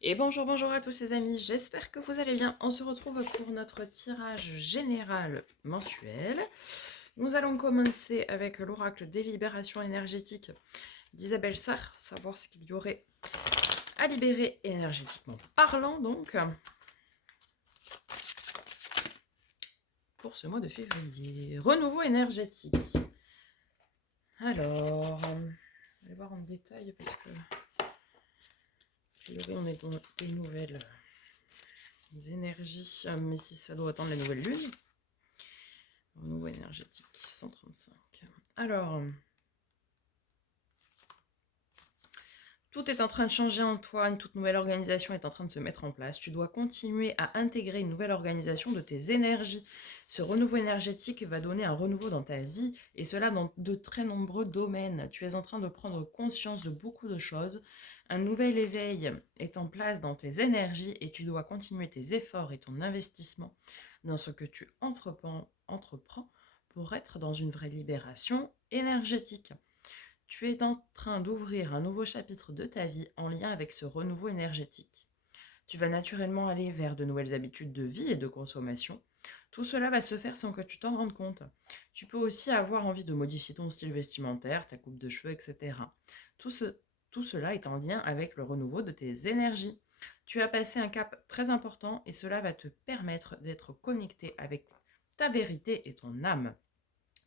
Et bonjour, bonjour à tous les amis, j'espère que vous allez bien. On se retrouve pour notre tirage général mensuel. Nous allons commencer avec l'oracle des libérations énergétiques d'Isabelle Sarr, savoir ce qu'il y aurait à libérer énergétiquement parlant donc pour ce mois de février. Renouveau énergétique. Alors, on va voir en détail parce que on est dans des nouvelles énergies, mais si ça doit attendre la nouvelle lune. Renouveau énergétique, 135. Alors, tout est en train de changer en toi, une toute nouvelle organisation est en train de se mettre en place. Tu dois continuer à intégrer une nouvelle organisation de tes énergies. Ce renouveau énergétique va donner un renouveau dans ta vie, et cela dans de très nombreux domaines. Tu es en train de prendre conscience de beaucoup de choses. Un nouvel éveil est en place dans tes énergies, et tu dois continuer tes efforts et ton investissement dans ce que tu entreprends pour être dans une vraie libération énergétique. Tu es en train d'ouvrir un nouveau chapitre de ta vie en lien avec ce renouveau énergétique. Tu vas naturellement aller vers de nouvelles habitudes de vie et de consommation. Tout cela va se faire sans que tu t'en rendes compte. Tu peux aussi avoir envie de modifier ton style vestimentaire, ta coupe de cheveux, etc. Tout cela est en lien avec le renouveau de tes énergies. Tu as passé un cap très important et cela va te permettre d'être connecté avec ta vérité et ton âme.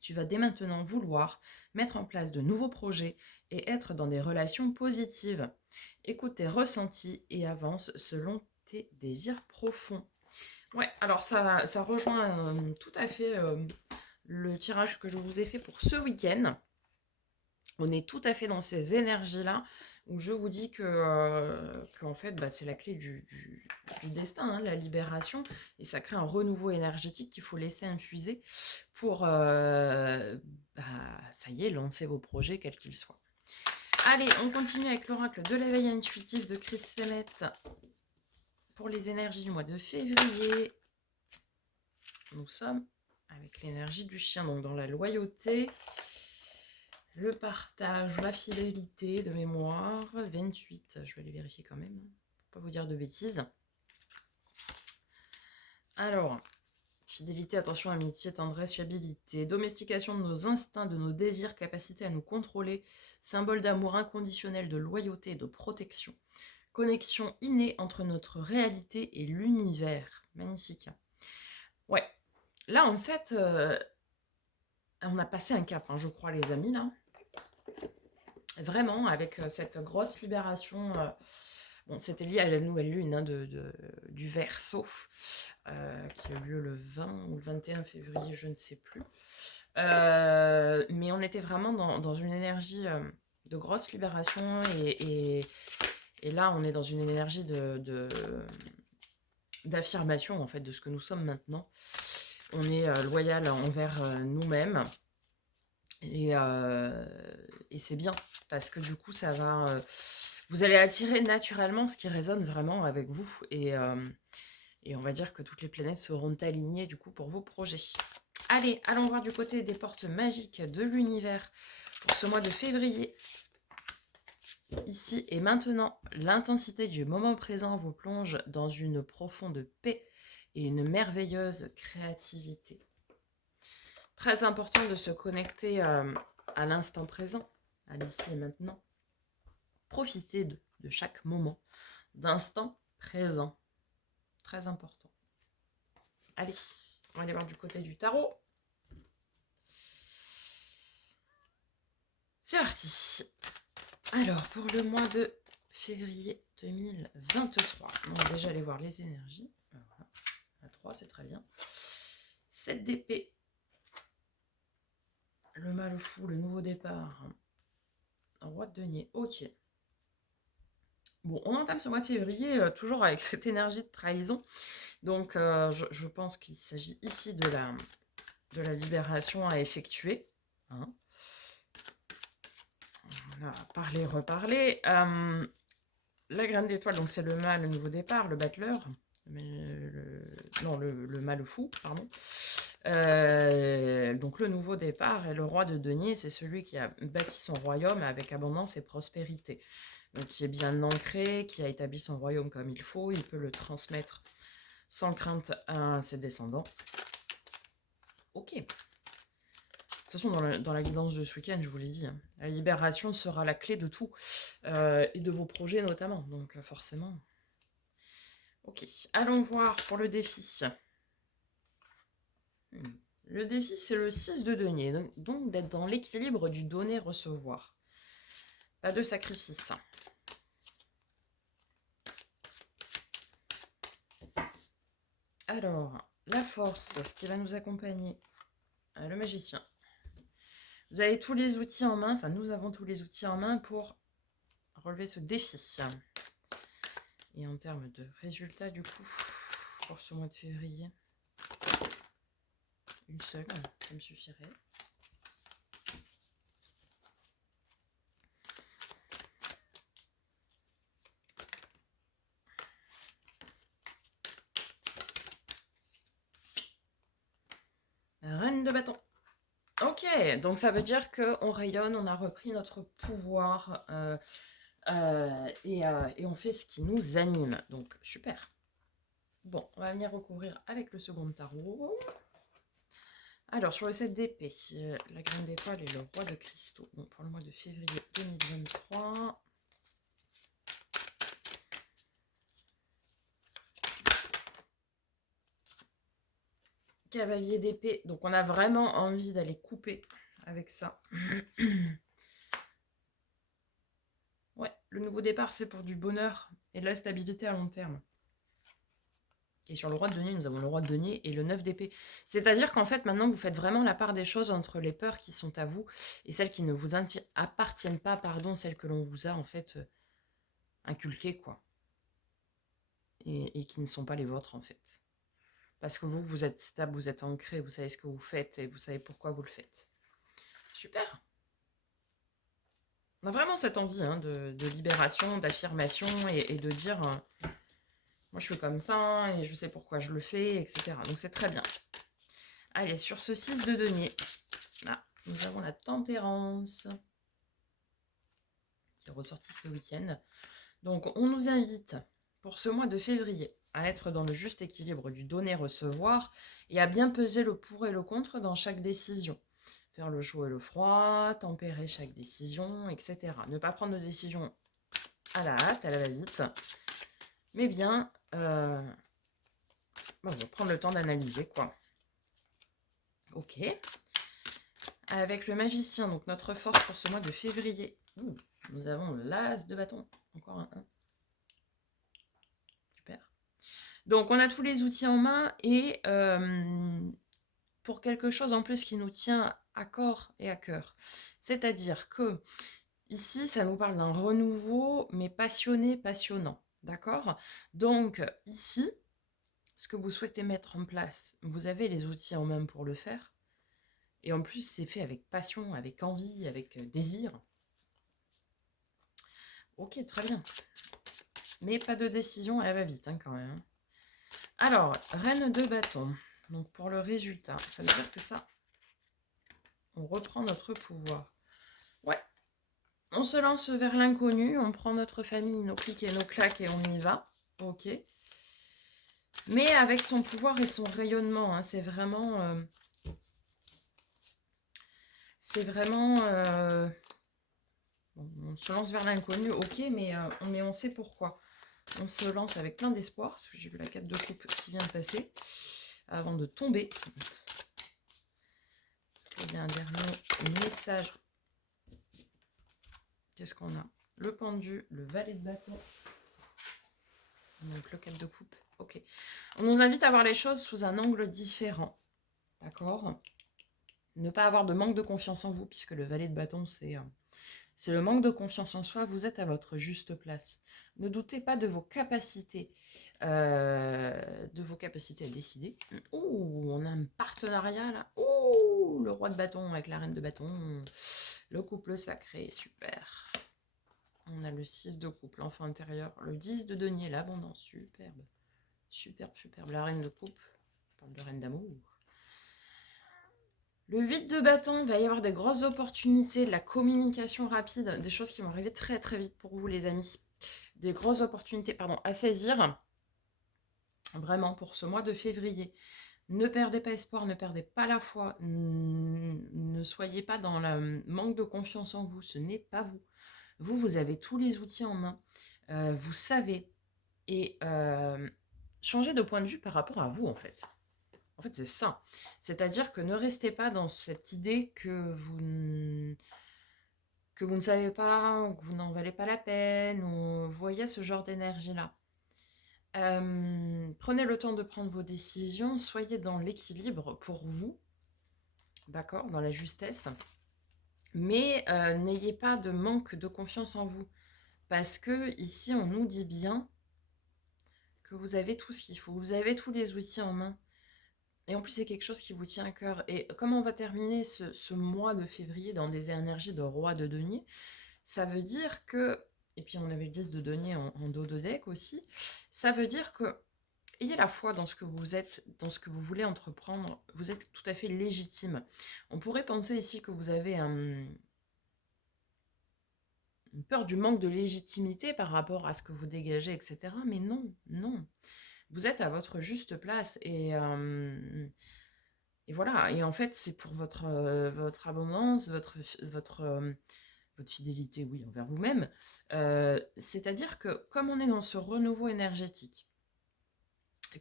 Tu vas dès maintenant vouloir mettre en place de nouveaux projets et être dans des relations positives. Écoute tes ressentis et avance selon tes désirs profonds. Ouais, alors ça rejoint tout à fait le tirage que je vous ai fait pour ce week-end. On est tout à fait dans ces énergies-là où je vous dis que en fait, c'est la clé du destin, hein, la libération, et ça crée un renouveau énergétique qu'il faut laisser infuser pour, ça y est, lancer vos projets, quels qu'ils soient. Allez, on continue avec l'oracle de l'éveil intuitif de Chris Semet pour les énergies du mois de février. Nous sommes avec l'énergie du chien, donc dans la loyauté, le partage, la fidélité de mémoire, 28, je vais aller vérifier quand même, pour pas vous dire de bêtises. Alors, fidélité, attention, amitié, tendresse, fiabilité, domestication de nos instincts, de nos désirs, capacité à nous contrôler, symbole d'amour inconditionnel, de loyauté et de protection. Connexion innée entre notre réalité et l'univers. Magnifique. Ouais, là en fait, on a passé un cap, hein, je crois les amis, là. Vraiment, avec cette grosse libération, bon, c'était lié à la nouvelle lune, hein, du Verseau, qui a eu lieu le 20 ou le 21 février, je ne sais plus. Mais on était vraiment dans une énergie de grosse libération, et là, on est dans une énergie d'affirmation, en fait, de ce que nous sommes maintenant. On est loyal envers nous-mêmes. Et c'est bien, parce que du coup, ça va. Vous allez attirer naturellement ce qui résonne vraiment avec vous. Et on va dire que toutes les planètes seront alignées du coup pour vos projets. Allez, allons voir du côté des portes magiques de l'univers pour ce mois de février. Ici et maintenant, l'intensité du moment présent vous plonge dans une profonde paix et une merveilleuse créativité. Très important de se connecter à l'instant présent, à l'ici et maintenant. Profitez de chaque moment, d'instant présent. Très important. Allez, on va aller voir du côté du tarot. C'est parti. Alors, pour le mois de février 2023, on va déjà aller voir les énergies. Voilà. À 3, c'est très bien. 7 d'épée. Le mal fou, le nouveau départ. Roi de denier, ok. Bon, on entame ce mois de février toujours avec cette énergie de trahison. Donc, je pense qu'il s'agit ici de la libération à effectuer. Hein. Voilà, parler, reparler. La graine d'étoile, donc c'est le mâle, le nouveau départ, le battleur. Le mâle fou, pardon. Donc le nouveau départ, et le roi de denier, c'est celui qui a bâti son royaume avec abondance et prospérité. donc qui est bien ancré, qui a établi son royaume comme il faut, il peut le transmettre sans crainte à ses descendants. Ok. De toute façon, dans la guidance de ce week-end, je vous l'ai dit, hein, la libération sera la clé de tout, et de vos projets notamment, donc forcément. Ok, allons voir pour le défi. Le défi, c'est le 6 de denier, donc d'être dans l'équilibre du donner-recevoir. Pas de sacrifice. Alors, la force, ce qui va nous accompagner, le magicien. Vous avez tous les outils en main, enfin nous avons tous les outils en main pour relever ce défi. Et en termes de résultats, du coup, pour ce mois de février, une seule, ça me suffirait. Reine de bâton. Ok, donc ça veut dire qu'on rayonne, on a repris notre pouvoir et on fait ce qui nous anime. Donc super. Bon, on va venir recouvrir avec le second tarot. Alors, sur le 7 d'épée, la graine d'étoile et le roi de cristaux. Bon, pour le mois de février 2023. Cavalier d'épée. Donc, on a vraiment envie d'aller couper avec ça. Ouais, le nouveau départ, c'est pour du bonheur et de la stabilité à long terme. Et sur le roi de denier, nous avons le roi de denier et le 9 d'épée. C'est-à-dire qu'en fait, maintenant, vous faites vraiment la part des choses entre les peurs qui sont à vous et celles qui ne vous appartiennent pas, pardon, celles que l'on vous a en fait inculquées, quoi. Et qui ne sont pas les vôtres, en fait. Parce que vous êtes stable, vous êtes ancré, vous savez ce que vous faites et vous savez pourquoi vous le faites. Super. On a vraiment cette envie de libération, d'affirmation et de dire moi je suis comme ça et je sais pourquoi je le fais, etc. Donc c'est très bien. Allez, sur ce 6 de denier, là, nous avons la tempérance qui est ressortie ce week-end. Donc on nous invite pour ce mois de février à être dans le juste équilibre du donner-recevoir et à bien peser le pour et le contre dans chaque décision. Faire le chaud et le froid, tempérer chaque décision, etc. Ne pas prendre de décision à la hâte, à la va-vite, mais bien on va prendre le temps d'analyser, quoi. Ok. Avec le magicien, donc notre force pour ce mois de février. Nous avons l'as de bâton. Encore un 1. Super. Donc on a tous les outils en main et pour quelque chose en plus qui nous tient à corps et à cœur. C'est-à-dire que ici, ça nous parle d'un renouveau, mais passionné, passionnant. D'accord? Donc ici, ce que vous souhaitez mettre en place, vous avez les outils en main pour le faire. Et en plus, c'est fait avec passion, avec envie, avec désir. Ok, très bien. Mais pas de décision, elle va vite quand même. Alors, reine de bâton. Donc pour le résultat, ça veut dire que ça, on reprend notre pouvoir. Ouais. On se lance vers l'inconnu, on prend notre famille, nos clics et nos claques et on y va. Ok. Mais avec son pouvoir et son rayonnement, hein, c'est vraiment... on se lance vers l'inconnu, ok, mais on sait pourquoi. On se lance avec plein d'espoir, parce que j'ai vu la 4 de coupe qui vient de passer, avant de tomber. Est-ce qu'il y a un dernier message? Qu'est-ce qu'on a? Le pendu, le valet de bâton, donc le 4 de coupe, ok. On nous invite à voir les choses sous un angle différent, d'accord? Ne pas avoir de manque de confiance en vous, puisque le valet de bâton, c'est le manque de confiance en soi, vous êtes à votre juste place. Ne doutez pas de vos capacités à décider. Ouh, on a un partenariat là. Ouh, le roi de bâton avec la reine de bâton. Le couple sacré, super. On a le 6 de coupe, l'enfant intérieur. Le 10 de denier, l'abondance, superbe. Superbe, superbe. La reine de coupe, on parle de reine d'amour. Le 8 de bâton, il va y avoir des grosses opportunités, de la communication rapide, des choses qui vont arriver très très vite pour vous les amis. Des grosses opportunités, pardon, à saisir, vraiment pour ce mois de février. Ne perdez pas espoir, ne perdez pas la foi, ne soyez pas dans le manque de confiance en vous, ce n'est pas vous. Vous avez tous les outils en main, vous savez, et changez de point de vue par rapport à vous en fait. En fait, c'est ça. C'est-à-dire que ne restez pas dans cette idée que vous ne savez pas, ou que vous n'en valez pas la peine, ou voyez ce genre d'énergie-là. Prenez le temps de prendre vos décisions, soyez dans l'équilibre pour vous, d'accord, dans la justesse, mais n'ayez pas de manque de confiance en vous, parce que ici, on nous dit bien que vous avez tout ce qu'il faut, vous avez tous les outils en main. Et en plus, c'est quelque chose qui vous tient à cœur. Et comme on va terminer ce mois de février dans des énergies de roi de denier, ça veut dire que, et puis on avait le 10 de denier en dos de deck aussi, ça veut dire que, ayez la foi dans ce que vous êtes, dans ce que vous voulez entreprendre, vous êtes tout à fait légitime. On pourrait penser ici que vous avez une peur du manque de légitimité par rapport à ce que vous dégagez, etc. Mais non, non. Vous êtes à votre juste place et voilà, et en fait, c'est pour votre abondance, votre fidélité, oui, envers vous-même. C'est-à-dire que comme on est dans ce renouveau énergétique,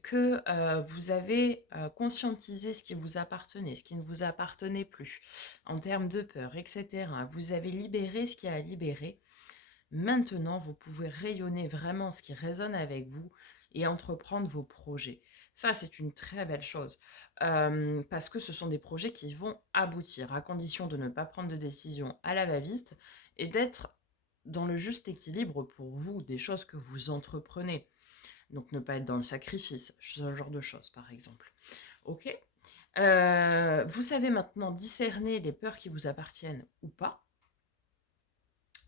que vous avez conscientisé ce qui vous appartenait, ce qui ne vous appartenait plus, en termes de peur, etc. Vous avez libéré ce qui a à libérer. Maintenant, vous pouvez rayonner vraiment ce qui résonne avec vous et entreprendre vos projets. Ça, c'est une très belle chose parce que ce sont des projets qui vont aboutir à condition de ne pas prendre de décision à la va-vite et d'être dans le juste équilibre pour vous, des choses que vous entreprenez. Donc, ne pas être dans le sacrifice, ce genre de choses, par exemple. Ok. Vous savez maintenant discerner les peurs qui vous appartiennent ou pas.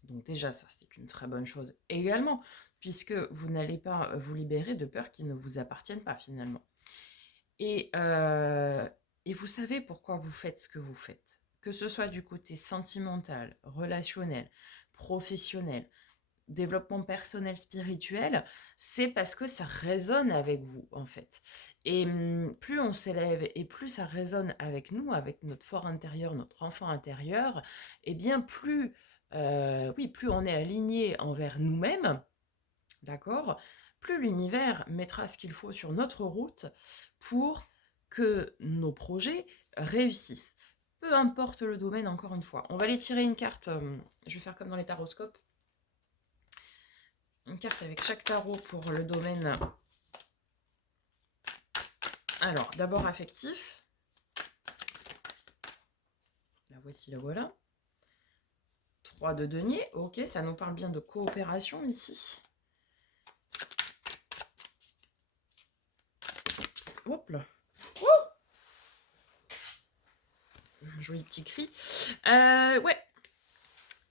Donc déjà, ça, c'est une très bonne chose également, puisque vous n'allez pas vous libérer de peurs qui ne vous appartiennent pas finalement. Et, et vous savez pourquoi vous faites ce que vous faites. Que ce soit du côté sentimental, relationnel, professionnel, développement personnel, spirituel, c'est parce que ça résonne avec vous, en fait. Et plus on s'élève et plus ça résonne avec nous, avec notre fort intérieur, notre enfant intérieur, et bien plus, oui, plus on est aligné envers nous-mêmes, d'accord, plus l'univers mettra ce qu'il faut sur notre route pour que nos projets réussissent. Peu importe le domaine, encore une fois. On va aller tirer une carte, je vais faire comme dans les taroscopes, une carte avec chaque tarot pour le domaine. Alors, d'abord affectif. La voici, la voilà. 3 de denier. Ok, ça nous parle bien de coopération ici. Hop là. Un joli petit cri. Ouais.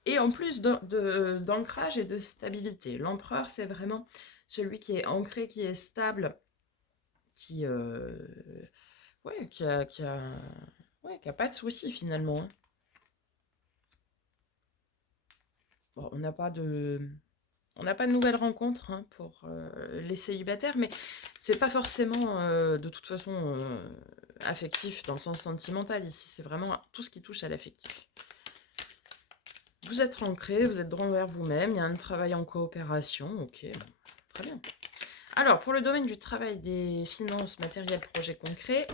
Et en plus d'ancrage et de stabilité. L'empereur, c'est vraiment celui qui est ancré, qui est stable, qui ouais, qui a pas de soucis finalement. Hein. Bon, on n'a pas de nouvelles rencontres hein, pour les célibataires, mais c'est pas forcément de toute façon affectif dans le sens sentimental. Ici, c'est vraiment tout ce qui touche à l'affectif. Vous êtes ancré, vous êtes droit vers vous-même, il y a un travail en coopération, ok, très bien. Alors, pour le domaine du travail, des finances, matériel, projet concret,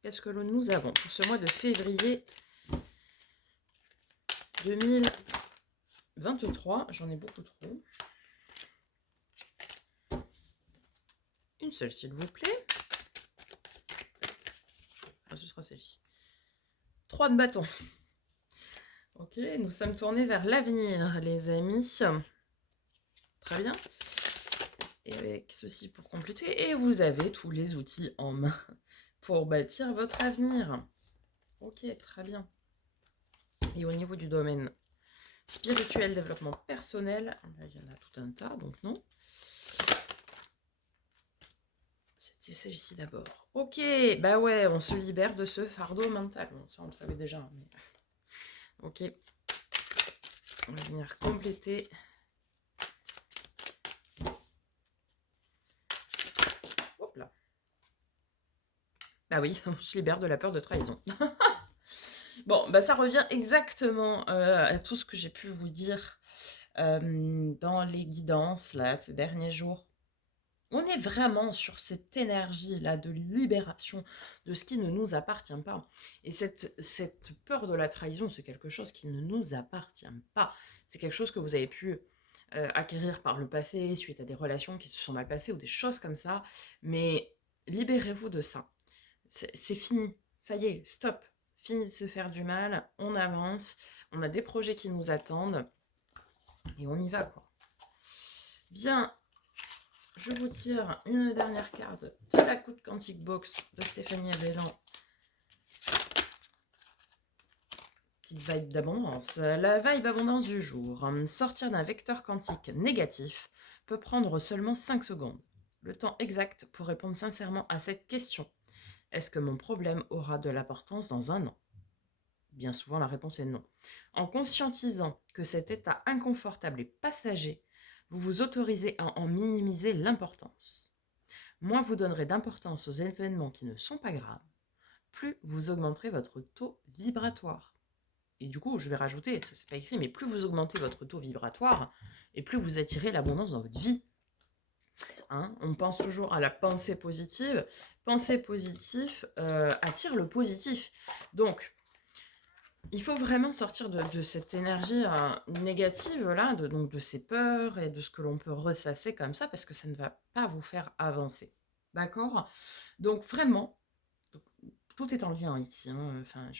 qu'est-ce que nous avons pour ce mois de février 2023? J'en ai beaucoup trop. Une seule, s'il vous plaît. Ah, ce sera celle-ci. 3 de bâton. Ok, nous sommes tournés vers l'avenir, les amis. Très bien. Et avec ceci pour compléter. Et vous avez tous les outils en main pour bâtir votre avenir. Ok, très bien. Et au niveau du domaine spirituel, développement personnel, là, il y en a tout un tas, donc non. C'est C'est celle-ci d'abord. Ok, bah ouais, on se libère de ce fardeau mental. Bon, ça, on le savait déjà. Mais... Ok. On va venir compléter. Hop là. Bah oui, on se libère de la peur de trahison. Bon, bah ça revient exactement à tout ce que j'ai pu vous dire dans les guidances, là, ces derniers jours. On est vraiment sur cette énergie-là de libération de ce qui ne nous appartient pas. Et cette peur de la trahison, c'est quelque chose qui ne nous appartient pas. C'est quelque chose que vous avez pu acquérir par le passé, suite à des relations qui se sont mal passées ou des choses comme ça. Mais libérez-vous de ça. C'est fini. Ça y est, stop. Fini de se faire du mal. On avance. On a des projets qui nous attendent. Et on y va, quoi. Bien. Je vous tire une dernière carte de la Coup de Quantique Box de Stéphanie Abellan. Petite vibe d'abondance. La vibe abondance du jour. Sortir d'un vecteur quantique négatif peut prendre seulement 5 secondes. Le temps exact pour répondre sincèrement à cette question. Est-ce que mon problème aura de l'importance dans un an? Bien souvent, la réponse est non. En conscientisant que cet état inconfortable est passager, vous vous autorisez à en minimiser l'importance. Moins vous donnerez d'importance aux événements qui ne sont pas graves, plus vous augmenterez votre taux vibratoire. Et du coup, je vais rajouter, ce n'est pas écrit, mais plus vous augmentez votre taux vibratoire, et plus vous attirez l'abondance dans votre vie. Hein, on pense toujours à la pensée positive. Pensée positive attire le positif. Donc, il faut vraiment sortir de cette énergie négative, là, donc de ces peurs et de ce que l'on peut ressasser comme ça, parce que ça ne va pas vous faire avancer. D'accord? Donc vraiment, tout est en lien ici. Hein. Enfin,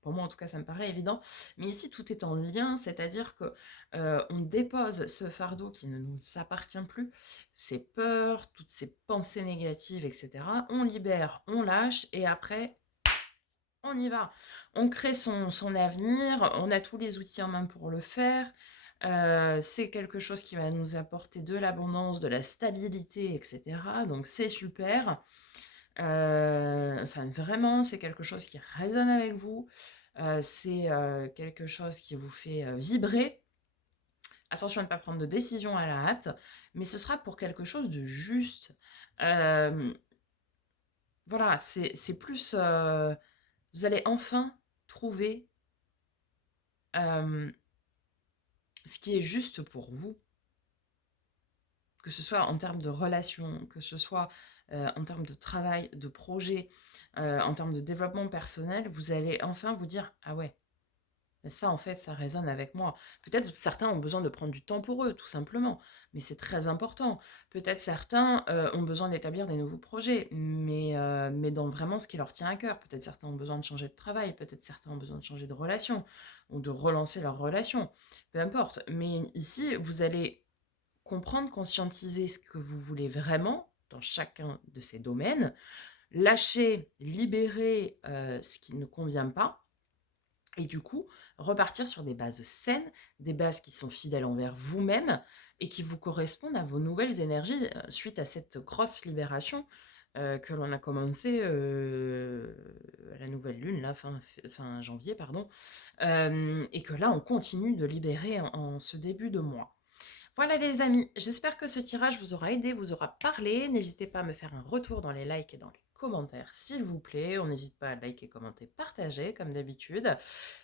pour moi, en tout cas, ça me paraît évident. Mais ici, tout est en lien, c'est-à-dire que on dépose ce fardeau qui ne nous appartient plus, ces peurs, toutes ces pensées négatives, etc. On libère, on lâche, et après, on y va. On crée son avenir, on a tous les outils en main pour le faire. C'est quelque chose qui va nous apporter de l'abondance, de la stabilité, etc. Donc c'est super. Enfin, vraiment, c'est quelque chose qui résonne avec vous. C'est quelque chose qui vous fait vibrer. Attention à ne pas prendre de décision à la hâte, mais ce sera pour quelque chose de juste. Voilà, c'est plus... vous allez enfin trouver ce qui est juste pour vous. Que ce soit en termes de relations, que ce soit en termes de travail, de projet, en termes de développement personnel, vous allez enfin vous dire « Ah ouais, ça en fait, ça résonne avec moi ». Peut-être que certains ont besoin de prendre du temps pour eux, tout simplement, mais c'est très important. Peut-être certains ont besoin d'établir des nouveaux projets, mais dans vraiment ce qui leur tient à cœur. Peut-être certains ont besoin de changer de travail, peut-être certains ont besoin de changer de relation, ou de relancer leur relation, peu importe. Mais ici, vous allez comprendre, conscientiser ce que vous voulez vraiment dans chacun de ces domaines, lâcher, libérer ce qui ne convient pas, et du coup, repartir sur des bases saines, des bases qui sont fidèles envers vous-même et qui vous correspondent à vos nouvelles énergies suite à cette grosse libération que l'on a commencé à la nouvelle lune, là, fin janvier, pardon, et que là, on continue de libérer en ce début de mois. Voilà les amis, j'espère que ce tirage vous aura aidé, vous aura parlé. N'hésitez pas à me faire un retour dans les likes et dans les commentaires s'il vous plaît. On n'hésite pas à liker, commenter, partager comme d'habitude.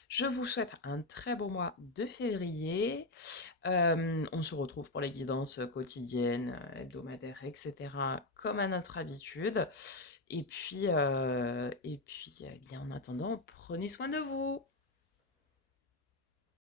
Je vous souhaite un très beau mois de février. On se retrouve pour les guidances quotidiennes, hebdomadaires, etc. comme à notre habitude. Et puis, eh bien, en attendant, prenez soin de vous.